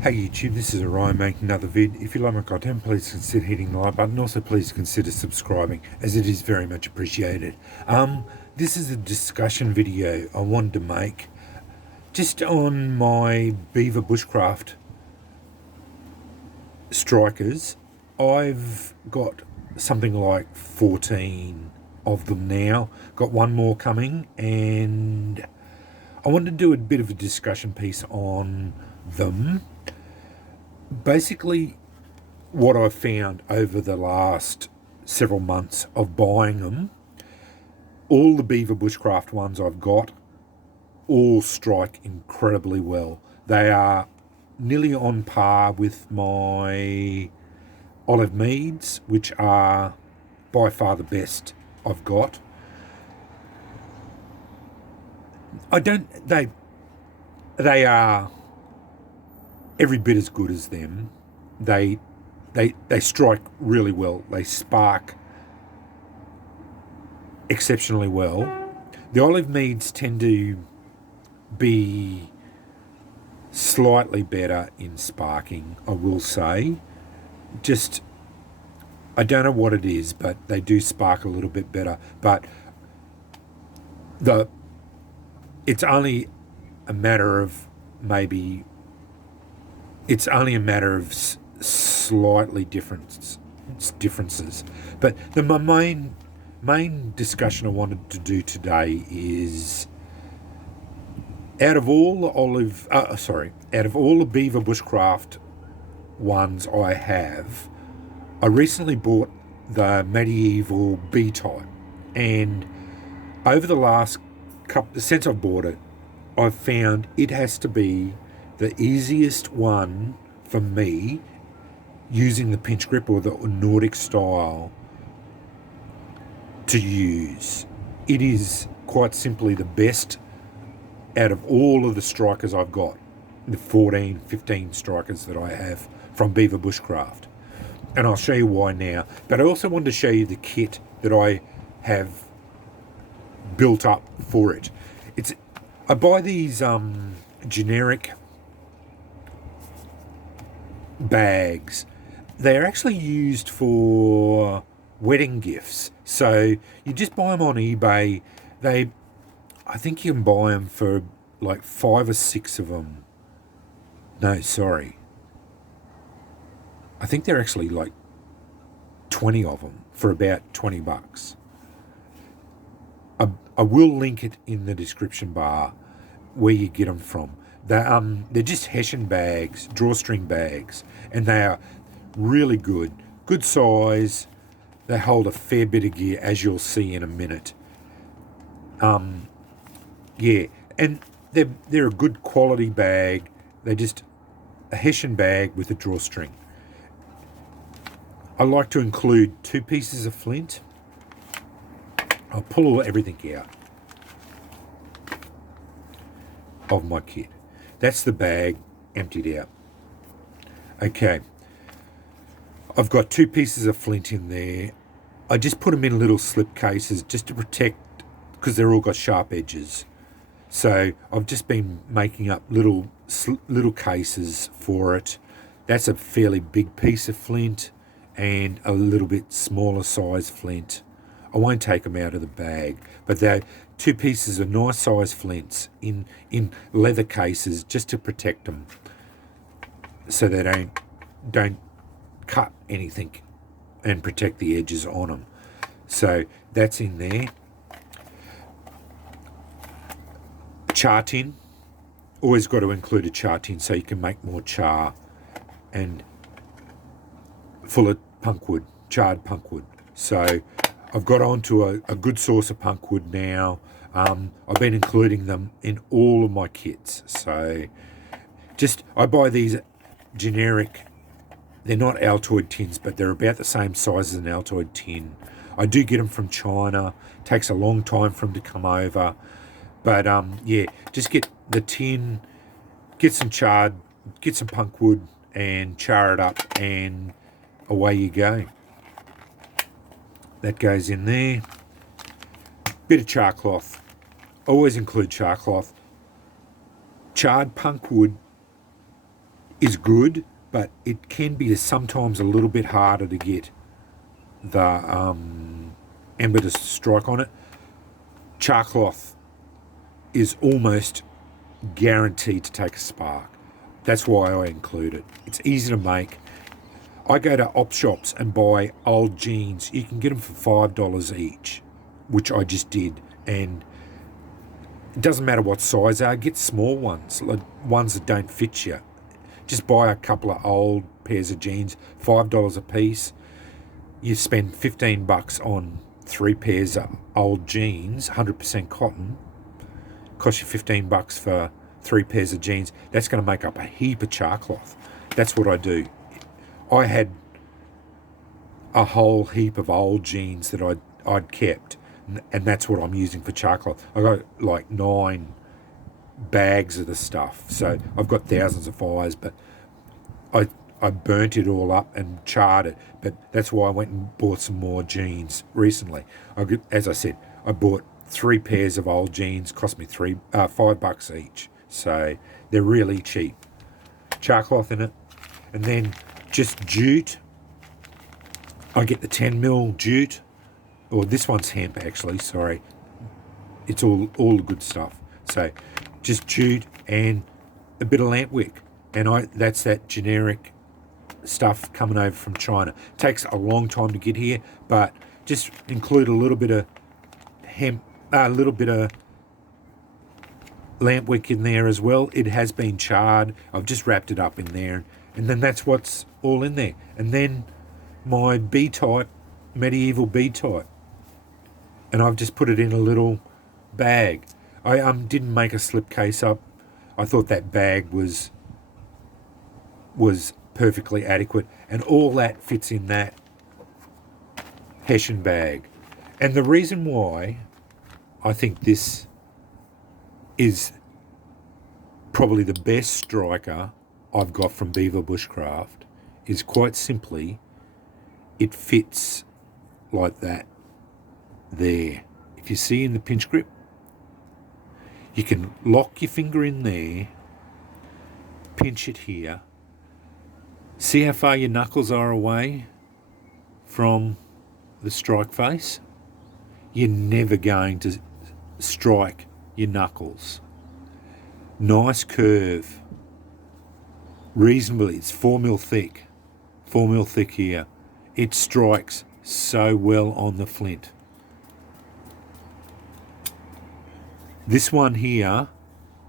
Hey YouTube, this is Orion making another vid. If you like my content, please consider hitting the like button. Also, please consider subscribing, as it is very much appreciated. This is a discussion video I wanted to make just on my Beaver Bushcraft strikers. I've got something like 14 of them now. Got one more coming, and I wanted to do a bit of a discussion piece on them. Basically, what I've found over the last several months of buying them, all the Beaver Bushcraft ones I've got all strike incredibly well. They are nearly on par with my Olive Meads, which are by far the best I've got. They are every bit as good as them. They strike really well. They spark exceptionally well. The Olive Meads tend to be slightly better in sparking, I will say. Just, I don't know what it is, but they do spark a little bit better. But it's only a matter of slightly differences. But my main discussion I wanted to do today is, out of all the Beaver Bushcraft ones I have, I recently bought the Medieval B type, and over the last since I've bought it, I've found it has to be the easiest one for me using the pinch grip or the Nordic style to use. It is quite simply the best out of all of the strikers I've got, the 14, 15 strikers that I have from Beaver Bushcraft. And I'll show you why now. But I also wanted to show you the kit that I have built up for it. I buy these generic bags. They're actually used for wedding gifts. So you just buy them on eBay. I think you can buy them for like 5 or 6 of them. No, sorry. I think they're actually like 20 of them for about $20. I will link it in the description bar where you get them from. They're just hessian bags, drawstring bags, and they are really good. Good size. They hold a fair bit of gear, as you'll see in a minute. Yeah, and they're a good quality bag. They're just a hessian bag with a drawstring. I like to include 2 pieces of flint. I'll pull everything out of my kit. That's the bag emptied out. Okay, I've got 2 pieces of flint in there. I just put them in little slip cases just to protect, because they're all got sharp edges. So I've just been making up little cases for it. That's a fairly big piece of flint and a little bit smaller size flint. I won't take them out of the bag, but they're 2 pieces of nice size flints in leather cases just to protect them, so they don't cut anything, and protect the edges on them. So that's in there. Char tin. Always got to include a char tin so you can make more char, and full of punkwood, charred punkwood. So I've got onto a good source of punkwood now. I've been including them in all of my kits. So I buy these generic, they're not Altoid tins, but they're about the same size as an Altoid tin. I do get them from China. Takes a long time for them to come over. But yeah, just get the tin, get some punkwood, and char it up, and away you go. That goes in there. Bit of char cloth. Always include char cloth. Charred punkwood is good, but it can be sometimes a little bit harder to get the ember to strike on it. Char cloth is almost guaranteed to take a spark. That's why I include it. It's easy to make. I go to op shops and buy old jeans. You can get them for $5 each, which I just did. And it doesn't matter what size they are. Get small ones, like ones that don't fit you. Just buy a couple of old pairs of jeans, $5 a piece. You spend $15 on 3 pairs of old jeans, 100% cotton. Cost you $15 for 3 pairs of jeans. That's going to make up a heap of char cloth. That's what I do. I had a whole heap of old jeans that I'd kept, and that's what I'm using for char cloth. I got like 9 bags of the stuff, so I've got thousands of fires, but I burnt it all up and charred it. But that's why I went and bought some more jeans recently. As I said, I bought 3 pairs of old jeans, cost me $5 each, so they're really cheap. Char cloth in it, and then just jute. I get the 10mm jute, or this one's hemp actually, sorry. It's all the good stuff. So just jute and a bit of lamp wick, and that's that generic stuff coming over from China. Takes a long time to get here, but just include a little bit of hemp, a little bit of lamp wick in there as well. It has been charred. I've just wrapped it up in there, and then that's what's all in there. And then my B-type, medieval B-type, and I've just put it in a little bag. I didn't make a slipcase up. I thought that bag was perfectly adequate, and all that fits in that hessian bag. And the reason why I think this is probably the best striker I've got from BeaverBushcraft is quite simply, it fits like that there. If you see in the pinch grip, you can lock your finger in there, pinch it here. See how far your knuckles are away from the strike face? You're never going to strike your knuckles. Nice curve. Reasonably, it's 4mm thick. 4mm thick here. It strikes so well on the flint. This one here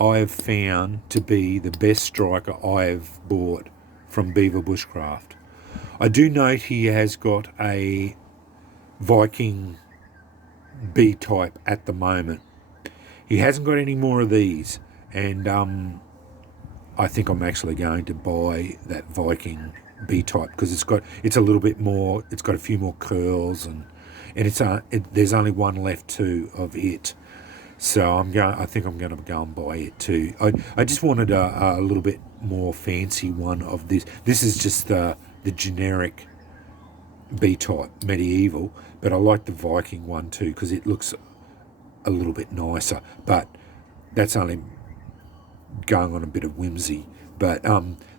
I have found to be the best striker I have bought from BeaverBushcraft. I do note he has got a Viking B-type at the moment. He hasn't got any more of these, and I think I'm actually going to buy that Viking B-type because it's a little bit more. It's got a few more curls, and there's only one left too of it. So I think I'm going to go and buy it too. I just wanted a little bit more fancy one of this. This is just the generic B-type medieval, but I like the Viking one too because it looks a little bit nicer. But that's only going on a bit of whimsy. But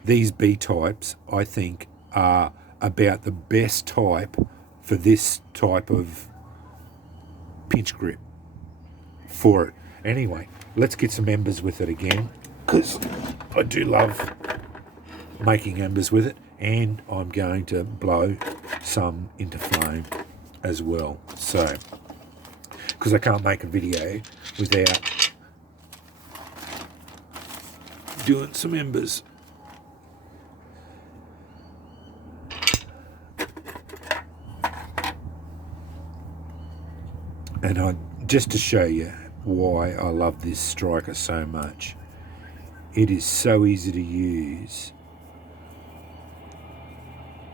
these B-types, I think, are about the best type for this type of pinch grip for it. Anyway, let's get some embers with it again, because I do love making embers with it, and I'm going to blow some into flame as well. So, because I can't make a video without doing some embers. And just to show you why I love this striker so much, it is so easy to use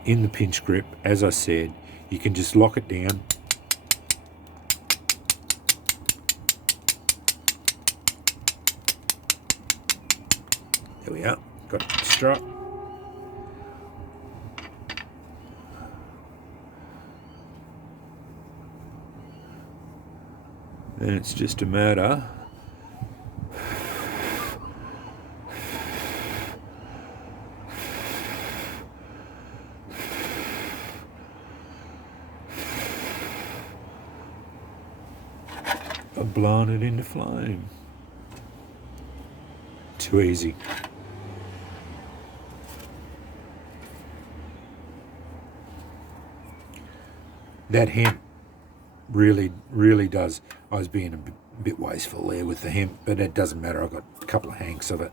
in the pinch grip. As I said, you can just lock it down, there we are, got it struck. Then it's just a matter I've blown it into flame. Too easy. That hemp really does. I was being a bit wasteful there with the hemp, but it doesn't matter. I've got a couple of hanks of it.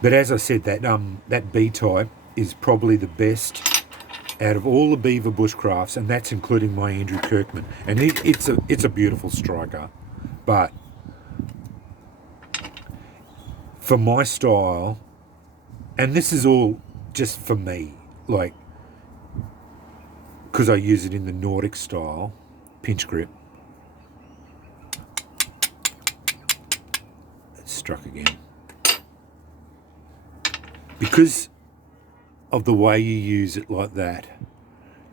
But as I said, that B type is probably the best out of all the Beaver Bushcrafts, and that's including my Andrew Kirkman. And it's a beautiful striker, but for my style, and this is all just for me, like, because I use it in the Nordic style, pinch grip. It struck again. Because of the way you use it like that,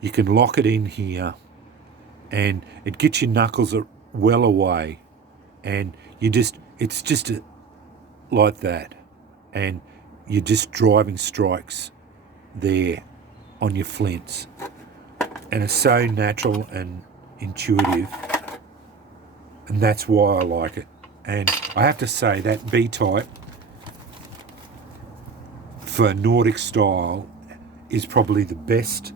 you can lock it in here and it gets your knuckles well away, and it's just like that, and you're just driving strikes there on your flints, and it's so natural and intuitive, and that's why I like it. And I have to say that B type for Nordic style is probably the best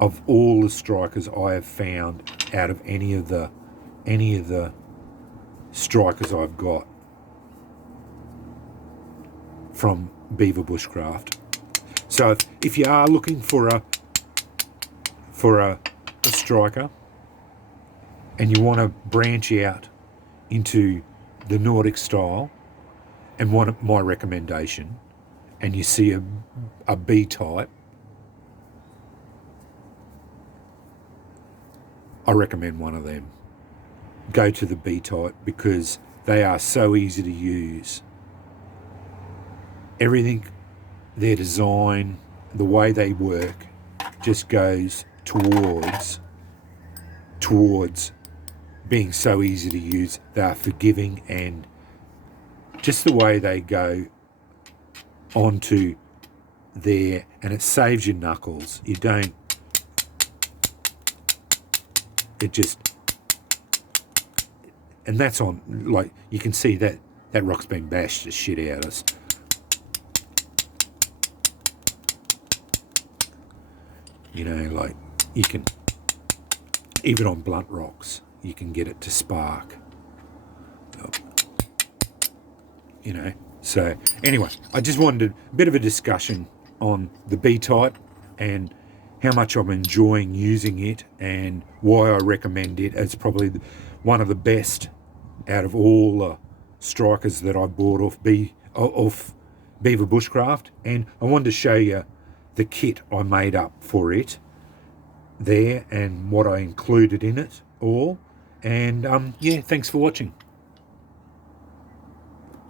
of all the strikers I have found out of any of the strikers I've got from Beaver Bushcraft. So if you are looking for a striker and you want to branch out into the Nordic style and want my recommendation, and you see a B type, I recommend one of them. Go to the B type because they are so easy to use. Everything, their design, the way they work, just goes towards being so easy to use. They are forgiving, and just the way they go onto there, and it saves your knuckles. You don't, it just, and that's on, like, you can see that rock's been bashed the shit out of us. You know, like, you can, even on blunt rocks, you can get it to spark. You know, so anyway, I just wanted a bit of a discussion on the B type and how much I'm enjoying using it and why I recommend it as probably one of the best out of all the strikers that I bought off Beaver Bushcraft. And I wanted to show you the kit I made up for it there and what I included in it all. And yeah, thanks for watching.